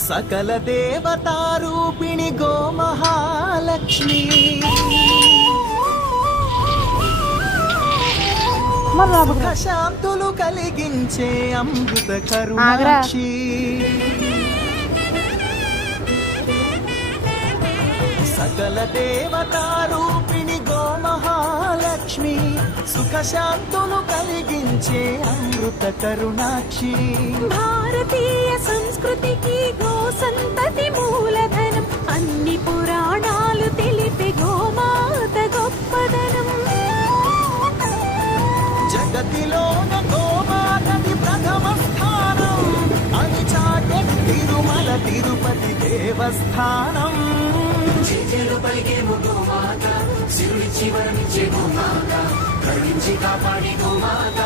సకల దేవతారూపిణి గోమహాలక్ష్మి సుఖ శాంతులు కలిగించే అమృత కరుణాక్షి సకల దేవతారూపిణి గోమహాలక్ష్మి సుఖ శాంతులు కలిగించే అమృత కరుణాక్షి భారతీయ సంస్కృతికి గో సంతతి మూలధనం అన్ని పురాణాలు తెలిపే గోమాత గొప్పదనం జగతిలోన గోమాతది ప్రథమ స్థానం అని చాటే తిరుమల తిరుపతి దేవస్థానం చేతులు పలికేము గోమాత శివుడిచ్చి వరమిచ్చే గోమాత కరుణించి కాపాడి గోమాత